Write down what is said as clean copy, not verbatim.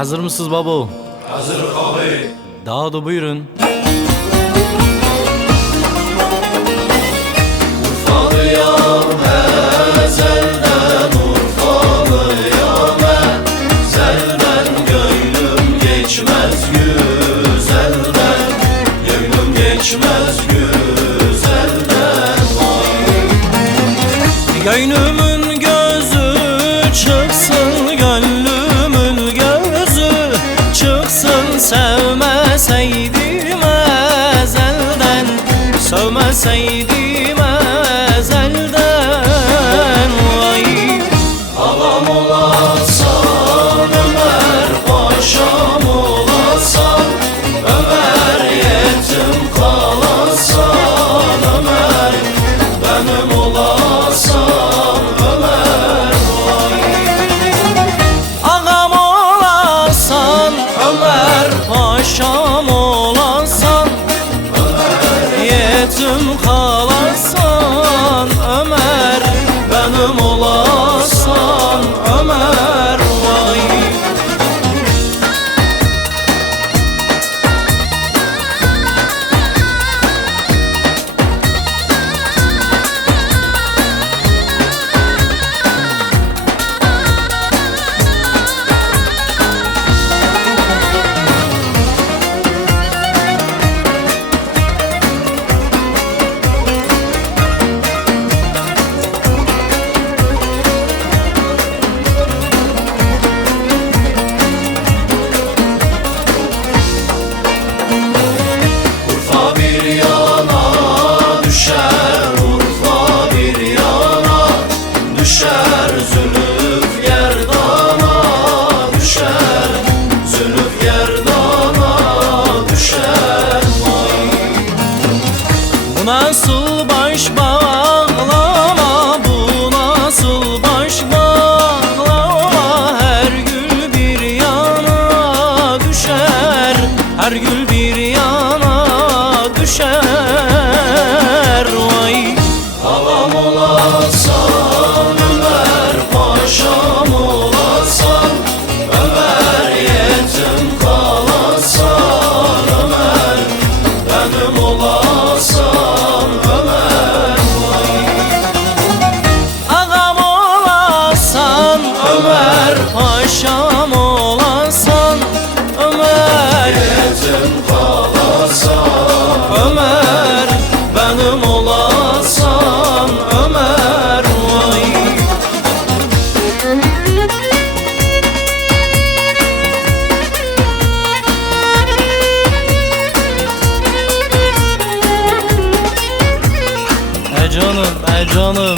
Hazır mısınız baba? Hazır abi. Daha da buyurun. Urfalıyam ezelden, Urfalıyam ezelden. Gönlüm geçmez güzelden, gönlüm geçmez güzelden. Gönlümün gözü çıksın, gönlümün gözü çıksın. Sevmeseydim ezelden, sevmeseydim ezelden. Vay. Ağam olasan Ömer, paşam olasan Ömer, yetim kalasan Ömer, benim olasan Ömer. Ağam olasan Ömer, paşam olasan yetim kalasan Ömer, benim olasan Ömer. Vay. Urfa bir yana düşer, Urfa bir yana düşer. Zülüf gerdana düşer, zülüf gerdana düşer. Bu nasıl baş bağlama, bu nasıl baş bağlama. Her gül bir yana düşer, her gül bir yana düşer. Vay. Ağam olasan Ömer, paşam olasan Ömer, yetim kalasan Ömer, benim olasan Ömer. Ağam olasan Ömer, paşam olasan Ömer, Yetim kalasan Ömer, benim olasan Ömer. Vay. Canım, canım.